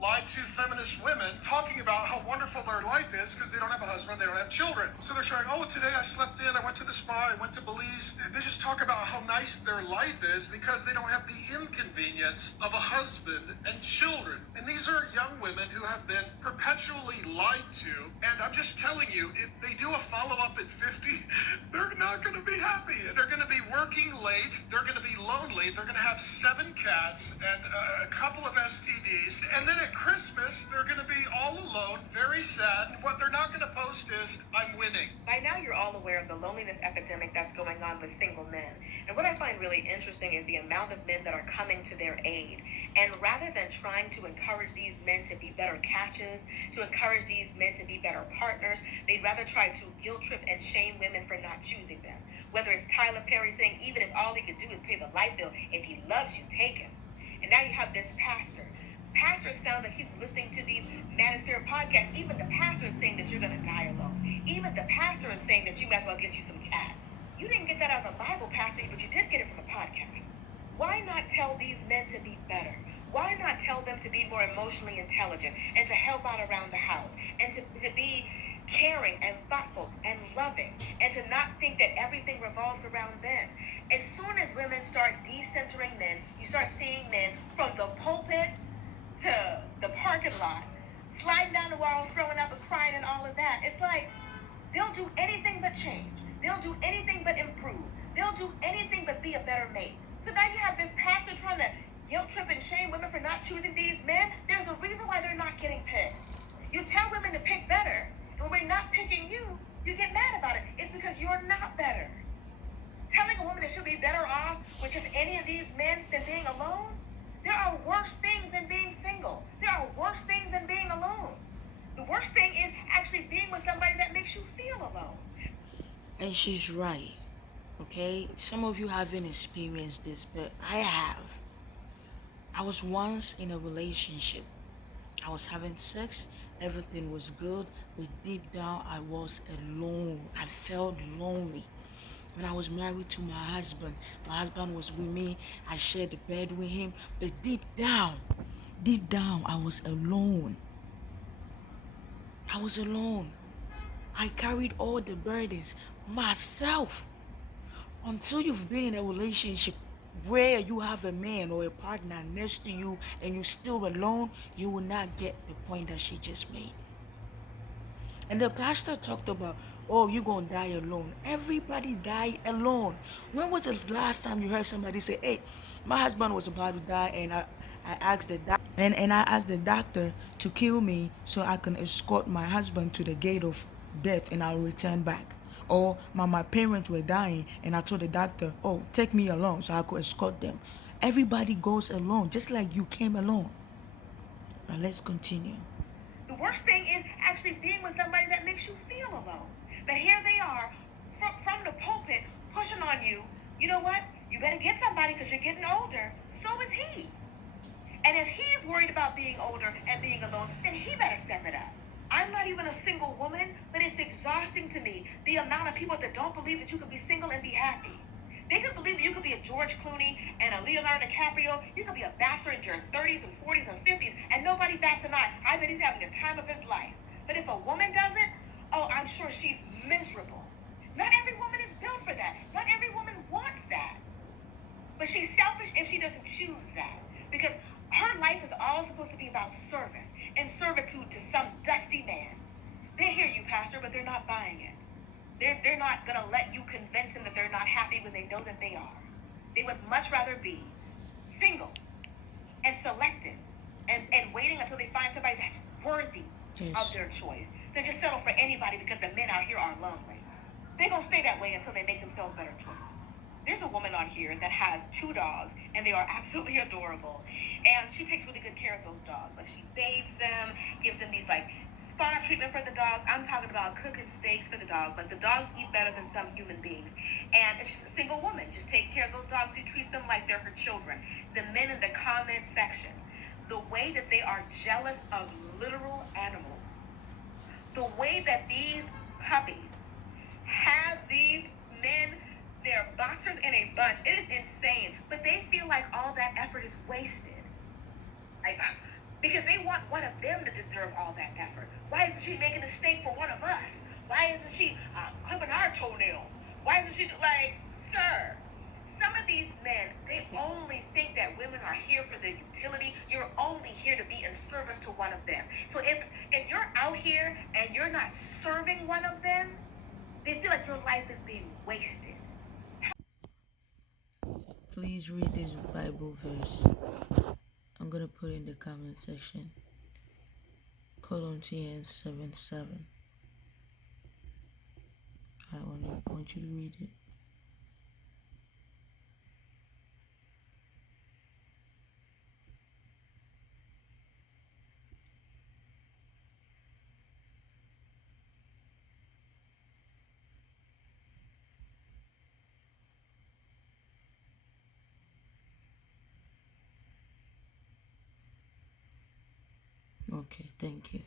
lied to feminist women talking about how wonderful their life is because they don't have a husband, they don't have children. So they're showing, oh, today I slept in, I went to the spa, I went to Belize. They just talk about how nice their life is because they don't have the inconvenience of a husband and children. And these are young women who have been perpetually lied to. And I'm just telling you, if they do a follow-up at 50, they're not going to be happy. They're going to be working late. They're going to be lonely. They're going to have 7 cats and a couple of STDs. And then at Christmas, they're going to be all alone, very sad. And what they're not going to post is, I'm winning. By now, you're all aware of the loneliness epidemic that's going on with single men. And what I find really interesting is the amount of men that are coming to their aid. And rather than trying to encourage these men to be better catches, to encourage these men to be better partners, they'd rather try to guilt trip and shame women for not choosing them. Whether it's Tyler Perry saying, even if all he could do is pay the light bill, if he loves you, take him. And now you have this pastor. Pastor sounds like he's listening to these Manosphere podcasts. Even the pastor is saying that you're going to die alone. Even the pastor is saying that you might as well get you some cats. You didn't get that out of the Bible, Pastor, but you did get it from a podcast. Why not tell these men to be better? Why not tell them to be more emotionally intelligent and to help out around the house and to be caring and thoughtful and loving and to not think that everything revolves around them? As soon as women start decentering men, you start seeing men from the pulpit to the parking lot, sliding down the wall, throwing up and crying and all of that. It's like they'll do anything but change. They'll do anything but improve. They'll do anything but be a better mate. So now you have this pastor trying to guilt trip and shame women for not choosing these men. There's a reason why they're not getting picked. You tell women to pick better, and when we're not picking you, you get mad about it. It's because you're not better. Telling a woman that she'll be better off with just any of these men than being alone, there are worse things than being single. There are worse things than being alone. The worst thing is actually being with somebody that makes you feel alone. And she's right, okay? Some of you haven't experienced this, but I have. I was once in a relationship. I was having sex, everything was good, but deep down I was alone. I felt lonely. When I was married to my husband was with me. I shared the bed with him, but deep down, I was alone. I was alone. I carried all the burdens myself. Until you've been in a relationship where you have a man or a partner next to you and you're still alone, you will not get the point that she just made. And the pastor talked about, oh, you're going to die alone. Everybody die alone. When was the last time you heard somebody say, hey, my husband was about to die and I asked the doctor, and I asked the doctor to kill me so I can escort my husband to the gate of death and I'll return back. Or my parents were dying and I told the doctor, oh, take me along so I could escort them. Everybody goes alone, just like you came alone. Now let's continue. The worst thing is actually being with somebody that makes you feel alone. But here they are from the pulpit pushing on you. You know what? You better get somebody because you're getting older. So is he. And if he's worried about being older and being alone, then he better step it up. I'm not even a single woman, but it's exhausting to me the amount of people that don't believe that you can be single and be happy. They could believe that you could be a George Clooney and a Leonardo DiCaprio. You could be a bachelor in your 30s and 40s and 50s, and nobody bats an eye. I bet he's having the time of his life. But if a woman does it, oh, I'm sure she's miserable. Not every woman is built for that. Not every woman wants that. But she's selfish if she doesn't choose that. Because her life is all supposed to be about service and servitude to some dusty man. They hear you, Pastor, but they're not buying it. They're not going to let you convince them that they're not happy when they know that they are. They would much rather be single and selected and waiting until they find somebody that's worthy of their choice than just settle for anybody because the men out here are lonely. They're going to stay that way until they make themselves better choices. There's a woman on here that has 2 dogs, and they are absolutely adorable. And she takes really good care of those dogs. Like, she bathes them, gives them these, like, spa treatment for the dogs. I'm talking about cooking steaks for the dogs. Like, the dogs eat better than some human beings. And she's a single woman. Just take care of those dogs. She treats them like they're her children. The men in the comment section, the way that they are jealous of literal animals, the way that these puppies have these men, they're boxers in a bunch. It is insane. But they feel like all that effort is wasted. Like, because they want want one of them to deserve all that effort? Why isn't she making a steak for one of us? Why isn't she clipping our toenails? Why isn't she like, sir? Some of these men, they only think that women are here for their utility. You're only here to be in service to one of them. So if you're out here and you're not serving one of them, they feel like your life is being wasted. Please read this Bible verse. I'm gonna put it in the comment section. Colossians 7:7. I want you to read it. Okay, thank you.